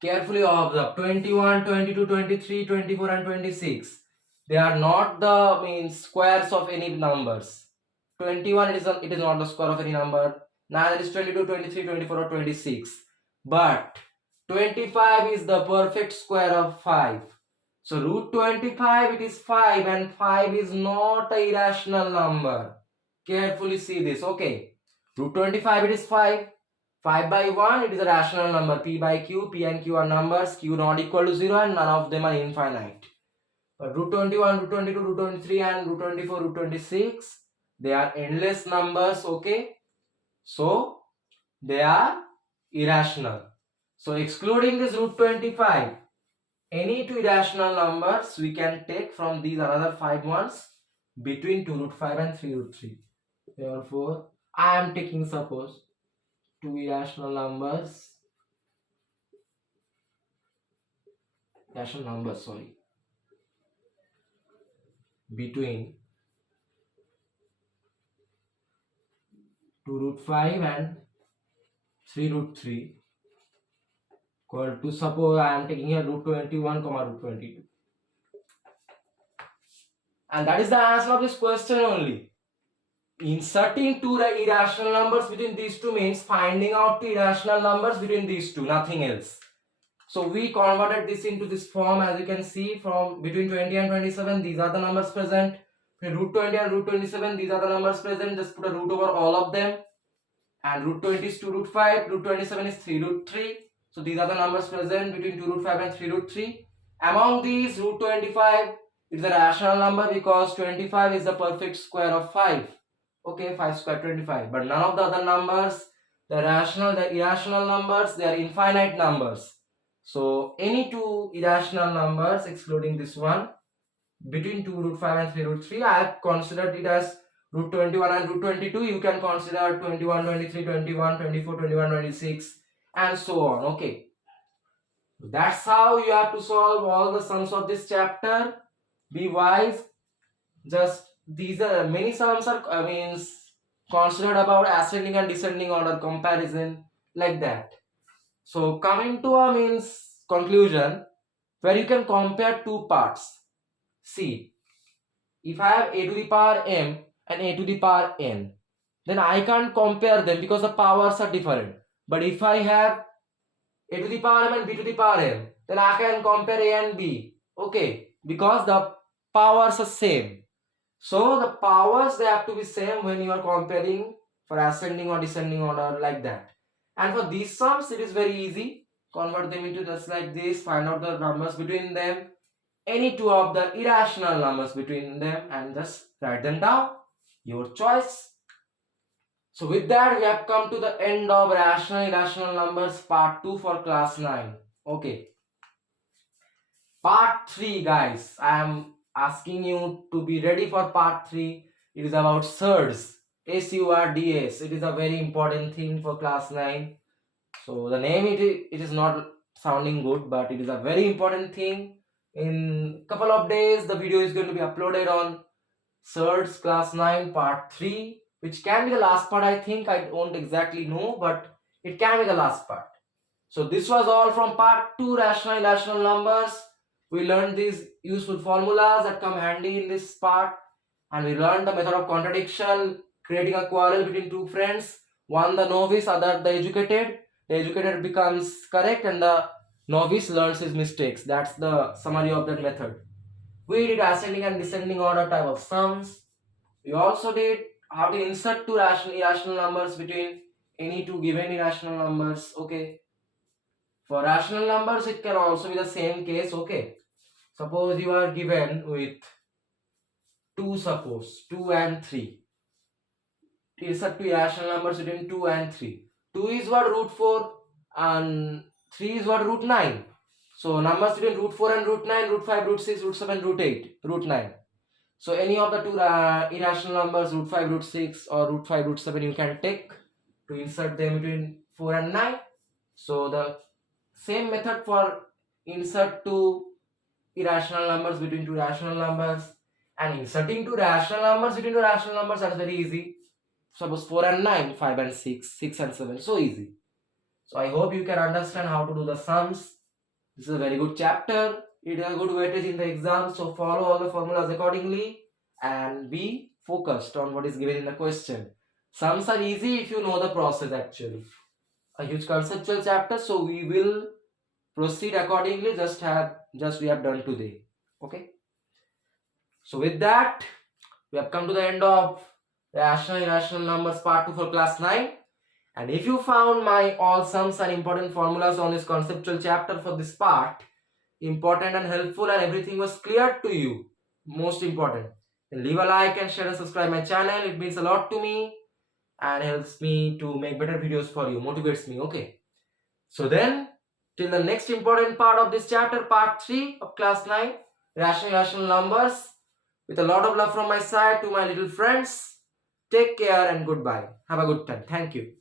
carefully observe 21, 22, 23, 24 and 26. They are not the squares of any numbers. 21 it is not the square of any number. Neither is 22, 23, 24 or 26. But 25 is the perfect square of 5. So root 25 it is 5, and 5 is not a irrational number. Carefully see this, okay. Root 25 it is 5. 5 by 1 it is a rational number. P by Q, P and Q are numbers. Q not equal to 0 and none of them are infinite. But root 21, root 22, root 23 and root 24, root 26, they are endless numbers, okay. So they are irrational. So excluding this root 25, any two irrational numbers we can take from these another 5 ones between 2 root 5 and 3 root 3. Therefore, I am taking suppose two irrational numbers, between 2 root 5 and 3 root 3 equal to, suppose I am taking here root 21 comma root 22. And that is the answer of this question only. Inserting two irrational numbers between these two means finding out two irrational numbers between these two, nothing else. So we converted this into this form, as you can see, from between 20 and 27. These are the numbers present. Root 20 and root 27. These are the numbers present. Just put a root over all of them. And root 20 is 2 root 5. Root 27 is 3 root 3. So these are the numbers present between 2 root 5 and 3 root 3. Among these, root 25 is a rational number because 25 is the perfect square of 5. Okay, 5 square 25. But none of the other numbers, the rational, the irrational numbers, they are infinite numbers. So any two irrational numbers excluding this one between 2 root 5 and 3 root 3, I have considered it as root 21 and root 22. You can consider 21, 23, 21, 24, 21, 26 and so on. Okay. That's how you have to solve all the sums of this chapter. Be wise. Just these are many sums are considered about ascending and descending order comparison like that. So coming to a conclusion where you can compare two parts. See, if I have a to the power m and a to the power n, then I can't compare them because the powers are different. But if I have a to the power m and b to the power m, then I can compare a and b. Okay, because the powers are same. So the powers, they have to be same when you are comparing for ascending or descending order like that. And for these sums, it is very easy. Convert them into just like this. Find out the numbers between them. Any two of the irrational numbers between them and just write them down. Your choice. So with that, we have come to the end of rational irrational numbers part 2 for class 9. Okay. Part 3, guys. I am asking you to be ready for part 3. It is about surds. SURDS. It is a very important thing for class 9. So the name it is not sounding good, but it is a very important thing. In couple of days, the video is going to be uploaded on surds class 9 part 3, which can be the last part. I think I don't exactly know, but it can be the last part. So this was all from part 2, rational irrational numbers. We learned these useful formulas that come handy in this part, and we learned the method of contradiction, creating a quarrel between two friends, one the novice, other the educated. The educated becomes correct and the novice learns his mistakes. That's the summary of that method. We did ascending and descending order type of sums. We also did how to insert two rational irrational numbers between any two given irrational numbers. Okay. For rational numbers, it can also be the same case. Okay. Suppose you are given with 2 and 3. Insert two irrational numbers between 2 and 3. 2 is what, root 4, and 3 is what, root 9. So numbers between root 4 and root 9, root 5, root 6, root 7, root 8, root 9. So any of the two irrational numbers, root 5, root 6 or root 5, root 7, you can take to insert them between 4 and 9. So the same method for insert two irrational numbers between two rational numbers, and inserting two rational numbers between two rational numbers, that's very easy. Suppose 4 and 9, 5 and 6, 6 and 7, so easy. So I hope you can understand how to do the sums. This is a very good chapter. It has a good weightage in the exam, so follow all the formulas accordingly and be focused on what is given in the question. Sums are easy if you know the process actually. A huge conceptual chapter, so we will proceed accordingly just we have done today. Okay. So with that, we have come to the end of rational irrational numbers part 2 for class 9. And if you found my all sums and important formulas on this conceptual chapter for this part important and helpful, and everything was clear to you, most important, then leave a like and share and subscribe my channel. It means a lot to me and helps me to make better videos for you, motivates me. Okay. So then, till the next important part of this chapter, part 3 of class 9, rational irrational numbers, with a lot of love from my side to my little friends. Take care and goodbye. Have a good time. Thank you.